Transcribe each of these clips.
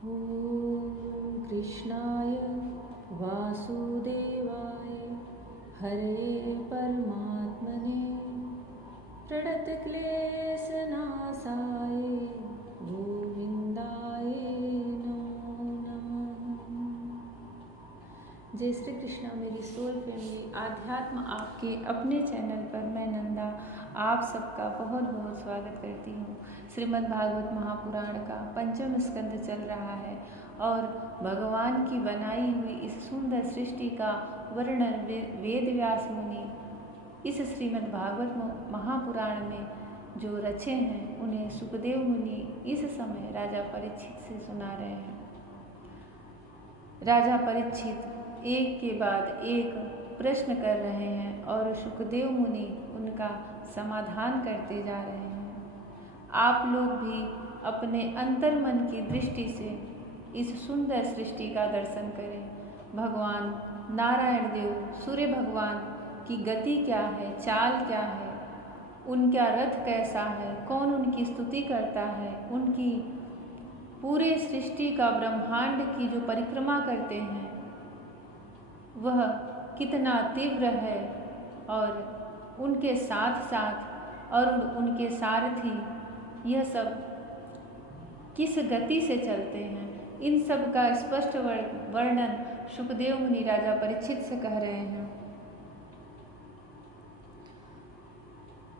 ॐ कृष्णाय वासुदेवाय हरे परमात्मने प्रणतक्लेशनाशाय गोविन्दाय नमो नमः। जय श्री कृष्णा मेरी सोल फैमिली। आध्यात्म आपके अपने चैनल पर मैं नंदा आप सबका बहुत बहुत स्वागत करती हूँ। श्रीमद् भागवत महापुराण का पंचम स्कंद चल रहा है और भगवान की बनाई हुई इस सुंदर सृष्टि का वर्णन वेद व्यास मुनि इस श्रीमद् भागवत महापुराण में जो रचे हैं उन्हें सुखदेव मुनि इस समय राजा परीक्षित से सुना रहे हैं। राजा परीक्षित एक के बाद एक प्रश्न कर रहे हैं और सुखदेव मुनि उनका समाधान करते जा रहे हैं। आप लोग भी अपने अंतर्मन की दृष्टि से इस सुंदर सृष्टि का दर्शन करें। भगवान नारायण देव सूर्य भगवान की गति क्या है, चाल क्या है, उनका रथ कैसा है, कौन उनकी स्तुति करता है, उनकी पूरे सृष्टि का ब्रह्मांड की जो परिक्रमा करते हैं वह कितना तीव्र है और उनके साथ साथ और उनके सारथी यह सब किस गति से चलते हैं, इन सब का स्पष्ट वर्णन सुखदेव मुनि राजा परीक्षित से कह रहे हैं।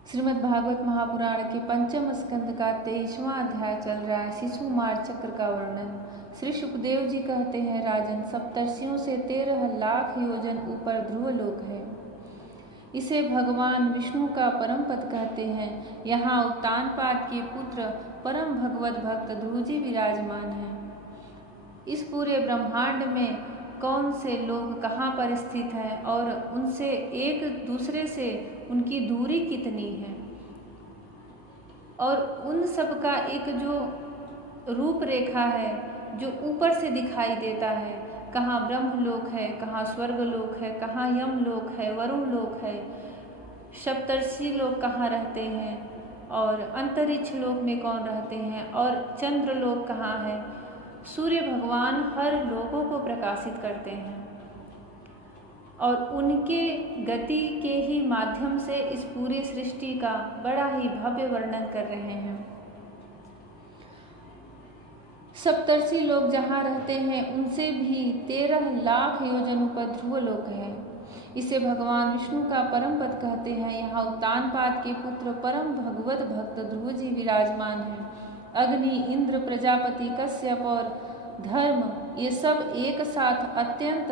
श्रीमद् भागवत महापुराण के पंचम स्कंद का 23वां अध्याय चल रहा है। शिशुमार चक्र का वर्णन। श्री सुखदेव जी कहते हैं, राजन, सप्तर्षियों से 13 लाख योजन ऊपर ध्रुवलोक है। इसे भगवान विष्णु का परम पद कहते हैं। यहाँ उत्तानपाद के पुत्र परम भगवत भक्त ध्रुव जी विराजमान हैं। इस पूरे ब्रह्मांड में कौन से लोग कहाँ पर स्थित हैं और उनसे एक दूसरे से उनकी दूरी कितनी है और उन सब का एक जो रूपरेखा है जो ऊपर से दिखाई देता है, कहाँ ब्रह्मलोक है, कहाँ स्वर्गलोक है, कहाँ यमलोक है, वरुण लोक है, सप्तर्षि लोग कहाँ रहते हैं और अंतरिक्ष लोक में कौन रहते हैं और चंद्रलोक कहाँ है। सूर्य भगवान हर लोकों को प्रकाशित करते हैं और उनके गति के ही माध्यम से इस पूरी सृष्टि का बड़ा ही भव्य वर्णन कर रहे हैं। सप्तर्षि लोग जहाँ रहते हैं उनसे भी 13 लाख योजन ऊपर ध्रुवलोक है। इसे भगवान विष्णु का परम पद कहते हैं। यहाँ उत्तानपाद के पुत्र परम भगवत भक्त ध्रुव जी विराजमान हैं। अग्नि, इंद्र, प्रजापति, कश्यप और धर्म ये सब एक साथ अत्यंत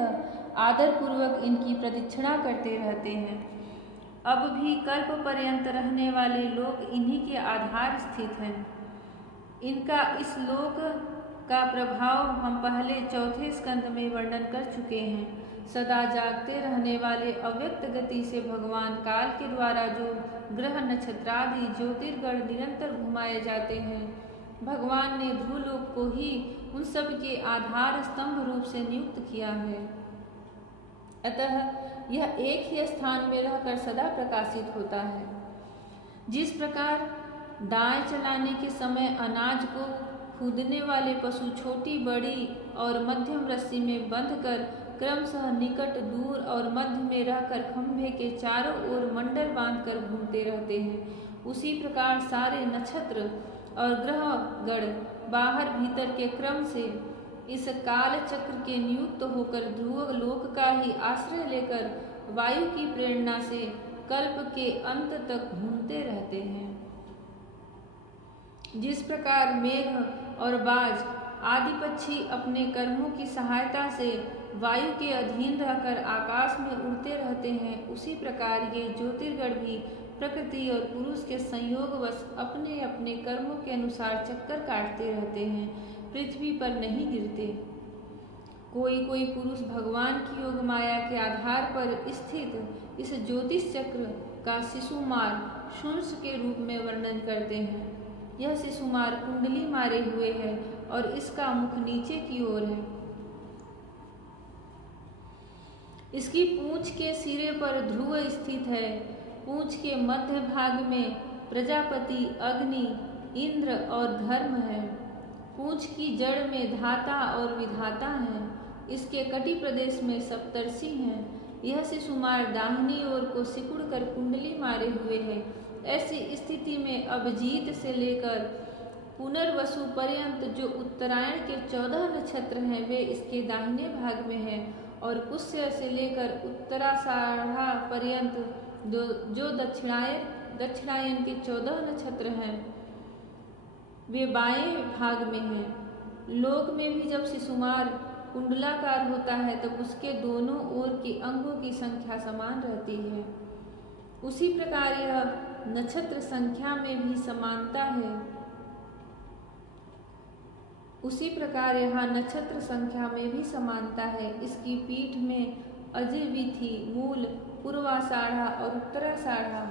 आदर पूर्वक इनकी प्रदक्षिणा करते रहते हैं। अब भी कल्प पर्यंत रहने वाले लोग इन्हीं के आधार स्थित हैं। इनका इस लोक का प्रभाव हम पहले चौथे स्कंद में वर्णन कर चुके हैं। सदा जागते रहने वाले अव्यक्त गति से भगवान काल के द्वारा जो ग्रह नक्षत्रादि ज्योतिर्गण निरंतर घुमाए जाते हैं, भगवान ने ध्रुवलोक को ही उन सब के आधार स्तंभ रूप से नियुक्त किया है। अतः यह एक ही स्थान में रहकर सदा प्रकाशित होता है। जिस प्रकार दाएं चलाने के समय अनाज को कूदने वाले पशु छोटी, बड़ी और मध्यम रस्सी में बंधकर क्रमशः निकट, दूर और मध्य में रहकर खंभे के चारों ओर मंडल बांधकर घूमते रहते हैं, उसी प्रकार सारे नक्षत्र और ग्रहगण बाहर भीतर के क्रम से इस काल चक्र के नियुक्त होकर ध्रुव लोक का ही आश्रय लेकर वायु की प्रेरणा से कल्प के अंत तक घूमते रहते हैं। जिस प्रकार मेघ और बाज आदि पक्षी अपने कर्मों की सहायता से वायु के अधीन रहकर आकाश में उड़ते रहते हैं, उसी प्रकार ये ज्योतिर्गण भी प्रकृति और पुरुष के संयोगवश अपने अपने कर्मों के अनुसार चक्कर काटते रहते हैं, पृथ्वी पर नहीं गिरते। कोई कोई पुरुष भगवान की योग माया के आधार पर स्थित इस ज्योतिष चक्र का शिशुमार शुंस के रूप में वर्णन करते हैं। यह शिशुमार कुंडली मारे हुए है और इसका मुख नीचे की ओर है। इसकी पूंछ के सिरे पर ध्रुव स्थित है। पूंछ के मध्य भाग में प्रजापति, अग्नि, इंद्र और धर्म है। पूंछ की जड़ में धाता और विधाता हैं। इसके कटी प्रदेश में सप्तर्षि हैं। यह शिशुमार दाहिनी ओर को सिकुड़ कर कुंडली मारे हुए है। ऐसी स्थिति में अभिजीत से लेकर पुनर्वसु पर्यंत जो उत्तरायण के 14 नक्षत्र हैं वे इसके दाहिने भाग में हैं और पुष्य से लेकर उत्तराषाढ़ा पर्यंत जो दक्षिणायन के 14 नक्षत्र हैं वे बाएं भाग में हैं। लोक में भी जब शिशुमार कुंडलाकार होता है तब उसके दोनों ओर के अंगों की संख्या समान रहती है। उसी प्रकार यह नक्षत्र संख्या में भी समानता है। उसी प्रकार यहाँ नक्षत्र संख्या में भी समानता है। इसकी पीठ में अजिविथि, मूल, पूर्वाषाढ़ा और उत्तराषाढ़ा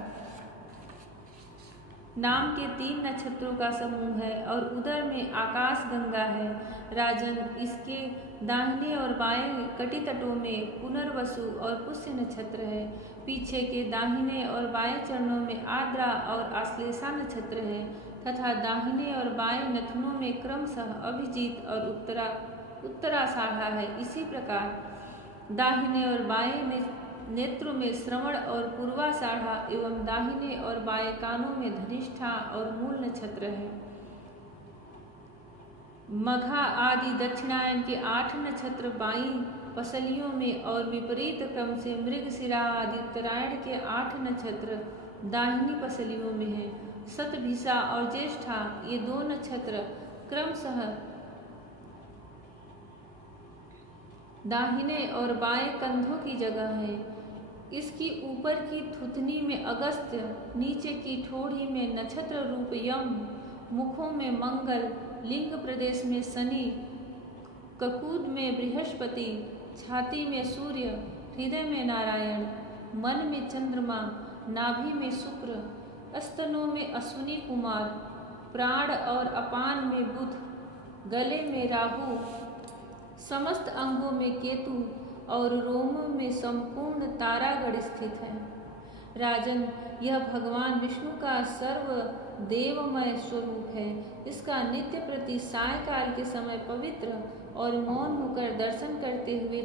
नाम के 3 नक्षत्रों का समूह है और उदर में आकाश गंगा है। राजन, इसके दाहिने और बाएं कटी तटों में पुनर्वसु और पुष्य नक्षत्र है। पीछे के दाहिने और बाएं चरणों में आद्रा और आश्लेषा नक्षत्र है तथा दाहिने और बाएं नथनों में क्रमशः अभिजीत और उत्तराषाढ़ा है। इसी प्रकार दाहिने और बाएं नेत्रों में श्रवण और पूर्वाषाढ़ा एवं दाहिने और बाएं कानों में धनिष्ठा और मूल नक्षत्र है। मघा आदि दक्षिणायन के 8 नक्षत्र बाईं पसलियों में और विपरीत क्रम से मृगशिरा आदि उत्तरायण के 8 नक्षत्र दाहिनी पसलियों में हैं। शतभिषा और ज्येष्ठा ये 2 नक्षत्र क्रमशः दाहिने और बाएं कंधों की जगह है। इसकी ऊपर की थुथनी में अगस्त्य, नीचे की ठोड़ी में नक्षत्र रूप यम, मुखों में मंगल, लिंग प्रदेश में शनि, ककूद में बृहस्पति, छाती में सूर्य, हृदय में नारायण, मन में चंद्रमा, नाभि में शुक्र, स्तनों में अश्विनी कुमार, प्राण और अपान में बुध, गले में राहु, समस्त अंगों में केतु और रोमों में संपूर्ण तारागण स्थित है। राजन, यह भगवान विष्णु का सर्व देवमय स्वरूप है। इसका नित्य प्रति सायंकाल के समय पवित्र और मौन होकर दर्शन करते हुए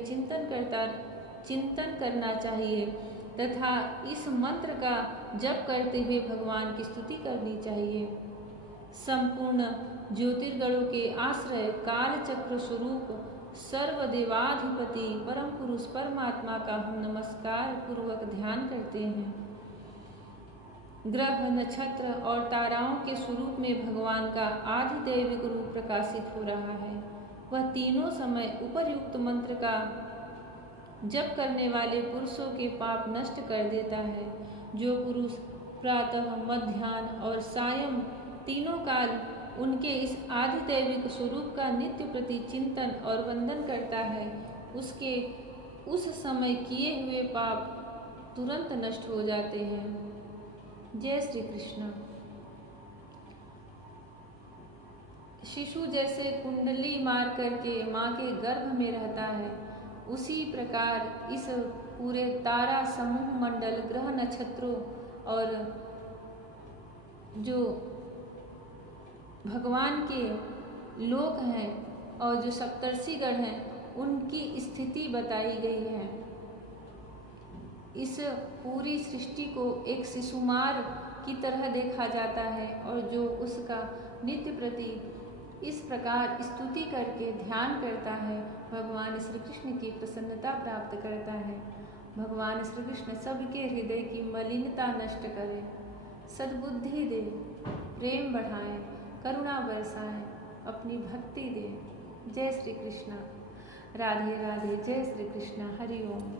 चिंतन करना चाहिए तथा इस मंत्र का जप करते हुए भगवान की स्तुति करनी चाहिए। संपूर्ण ज्योतिर्गणों के आश्रय कालचक्र स्वरूप सर्वदेवाधिपति परम पुरुष परमात्मा का हम नमस्कार पूर्वक ध्यान करते हैं। ग्रह, नक्षत्र और ताराओं के स्वरूप में भगवान का आधिदैविक रूप प्रकाशित हो रहा है। वह तीनों समय उपर्युक्त मंत्र का जप करने वाले पुरुषों के पाप नष्ट कर देता है। जो पुरुष प्रातः, मध्याह्न और सायं तीनों काल उनके इस आधिदैविक स्वरूप का नित्य प्रति चिंतन और वंदन करता है उसके उस समय किए हुए पाप तुरंत नष्ट हो जाते हैं। जय श्री कृष्ण। शिशु जैसे कुंडली मार करके माँ के गर्भ में रहता है उसी प्रकार इस पूरे तारा समूह मंडल, ग्रह, नक्षत्रों और जो भगवान के लोक हैं और जो सप्तर्षिगण हैं उनकी स्थिति बताई गई है। इस पूरी सृष्टि को एक शिशुमार की तरह देखा जाता है और जो उसका नित्य प्रति इस प्रकार स्तुति करके ध्यान करता है भगवान श्री कृष्ण की प्रसन्नता प्राप्त करता है। भगवान श्री कृष्ण सबके हृदय की मलिनता नष्ट करे, सद्बुद्धि दे, प्रेम बढ़ाएं, करुणा बरसाएं, अपनी भक्ति दे। जय श्री कृष्ण। राधे राधे। जय श्री कृष्ण। हरि ओम।